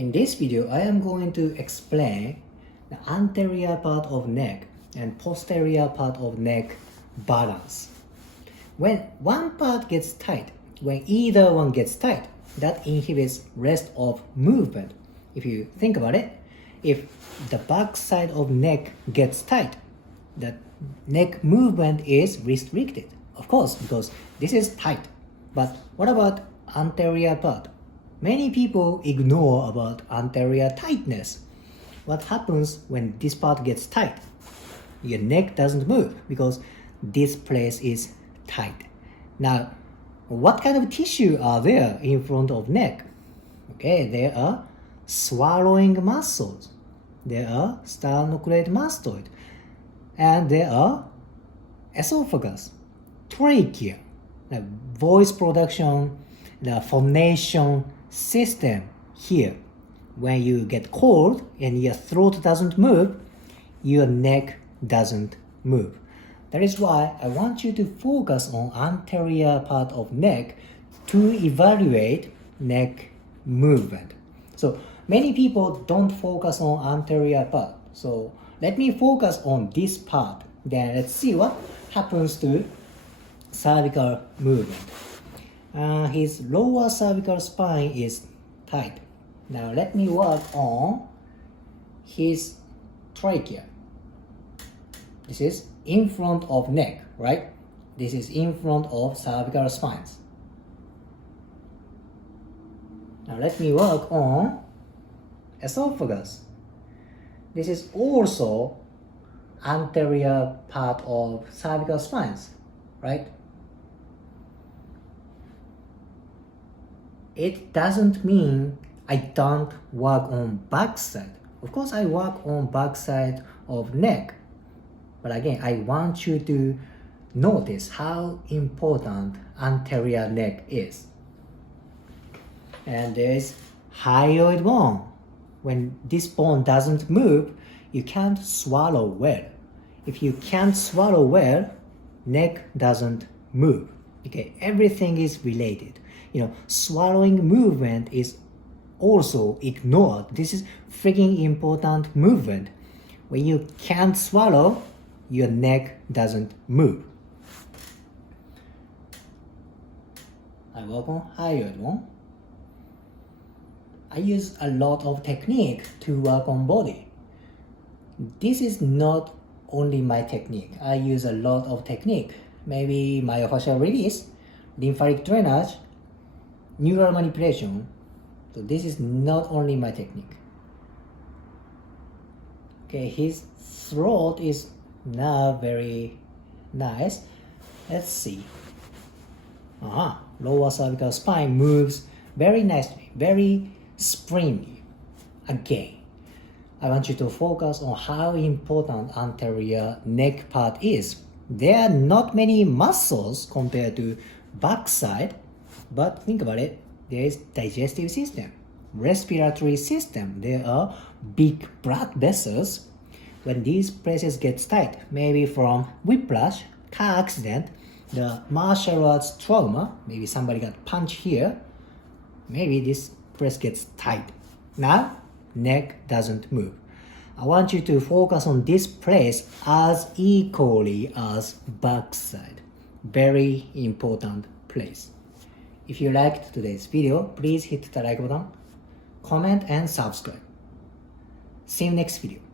In this video, I am going to explain the anterior part of neck and posterior part of neck balance. When one part gets tight, when either one gets tight, that inhibits rest of movement. If you think about it, if the back side of neck gets tight, the neck movement is restricted. Of course, because this is tight. But what about anterior part? Many people ignore about anterior tightness. What happens when this part gets tight? Your neck doesn't move because this place is tight. Now, what kind of tissue are there in front of neck? Okay, there are swallowing muscles. There are sternocleidomastoid. And there are esophagus, trachea, the voice production, the phonation system here. When you get cold and your throat doesn't move, your neck doesn't move. That is why I want you to focus on anterior part of neck to evaluate neck movement. So many people don't focus on anterior part. So let me focus on this part. Then let's see what happens to cervical movement. His lower cervical spine is tight. Now let me work on his trachea. This is in front of neck, right? This is in front of cervical spines. Now let me work on esophagus. This is also anterior part of cervical spines, right? It doesn't mean I don't work on back side. Of course, I work on back side of neck. But again, I want you to notice how important anterior neck is. And there is hyoid bone. When this bone doesn't move, you can't swallow well. If you can't swallow well, neck doesn't move. Okay, everything is related. Swallowing movement is also ignored. This is freaking important movement. When you can't swallow, your neck doesn't move. I work on hyoid bone. I use a lot of technique to work on body. This is not only my technique. I use a lot of technique. Maybe myofascial release, lymphatic drainage, neural manipulation. So this is not only my technique. Okay, his throat is now very nice. Let's see. Lower cervical spine moves very nicely, very springy. Again, I want you to focus on how important anterior neck part is. There are not many muscles compared to backside, but think about it. There is digestive system, respiratory system. There are big blood vessels. When these places get tight, maybe from whiplash, car accident, the martial arts trauma, maybe somebody got punched here, maybe this place gets tight. Now, neck doesn't move. I want you to focus on this place as equally as backside. Very important place. If you liked today's video, please hit the like button, comment and subscribe. See you next video.